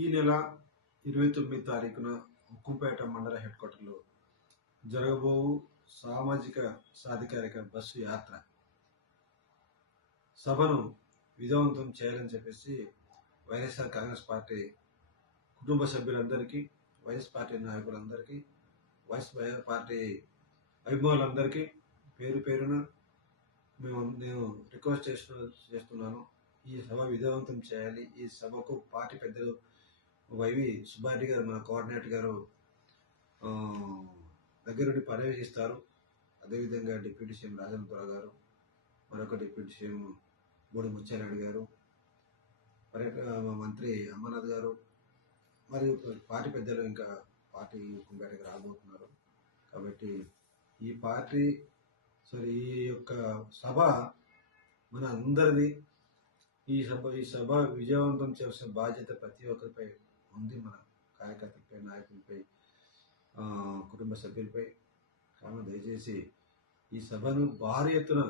ఈ నెల 29 తారీఖున ఉక్కుంపేట మండల హెడ్ క్వార్టర్లో జరగబోవు సామాజిక సాధికారిక బస్సు యాత్ర సభను విజయవంతం చేయాలని చెప్పేసి వైఎస్ఆర్ కాంగ్రెస్ పార్టీ కుటుంబ సభ్యులందరికీ, వైఎస్ పార్టీ నాయకులందరికీ, వైఎస్ పార్టీ అభిమానులందరికీ పేరు పేరున నేను రిక్వెస్ట్ చేస్తున్నాను. ఈ సభ విజయవంతం చేయాలి. ఈ సభకు పార్టీ పెద్దలు వైవి సుబ్బారెడ్డి గారు, మన కోఆర్డినేటర్ గారు దగ్గరుండి పర్యవేక్షిస్తారు. అదేవిధంగా డిప్యూటీ సీఎం రాజేంద్ర గారు, మరొక డిప్యూటీ సీఎం బోడి ముత్యారెడ్డి గారు, మంత్రి అమర్నాథ్ గారు, మరియు పార్టీ పెద్దలు ఇంకా పార్టీ బయటకు రాబోతున్నారు. కాబట్టి ఈ యొక్క సభ మన అందరిది. ఈ సభ విజయవంతం చేసిన బాధ్యత ప్రతి ఒక్కరిపై ఉంది. మన కార్యకర్తలపై, నాయకులపై, కుటుంబ సభ్యులపై. కావున దయచేసి ఈ సభను భారీ ఎత్తున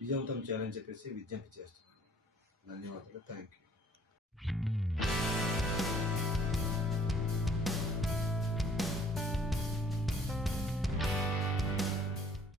విజయవంతం చేయాలని చెప్పేసి విజ్ఞప్తి చేస్తున్నాను. ధన్యవాదాలు. Thank you.